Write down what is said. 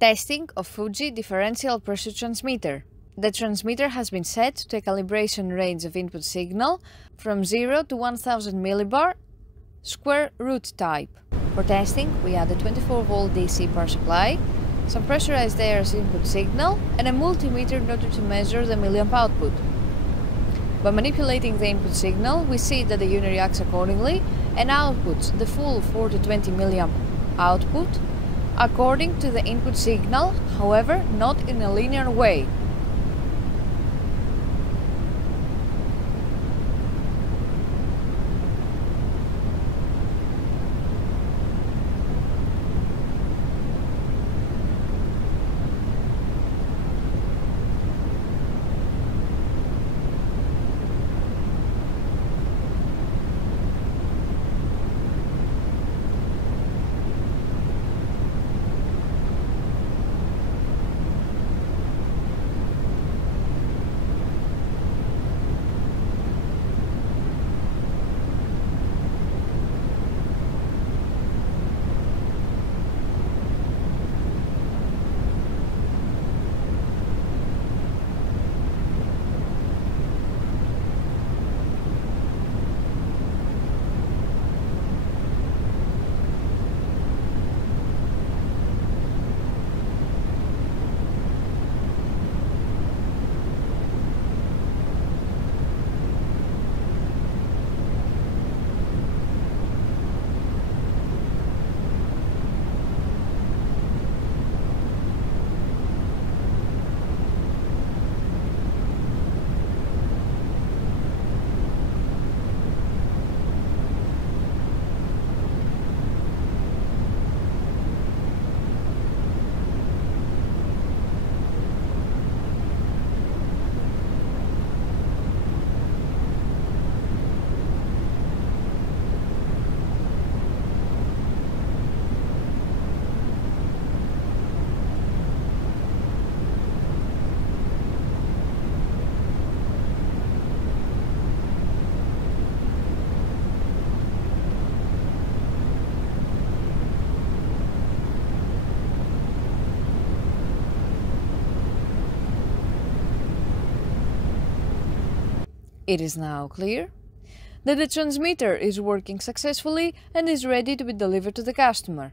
Testing of Fuji Differential Pressure Transmitter. The transmitter has been set to a calibration range of input signal from 0 to 1000 millibar square root type. For testing, we add a 24-volt DC power supply, some pressurized air as input signal, and a multimeter in order to measure the milliamp output. By manipulating the input signal, we see that the unit reacts accordingly and outputs the full 4 to 20 milliamp output according to the input signal, however, not in a linear way. It is now clear that the transmitter is working successfully and is ready to be delivered to the customer.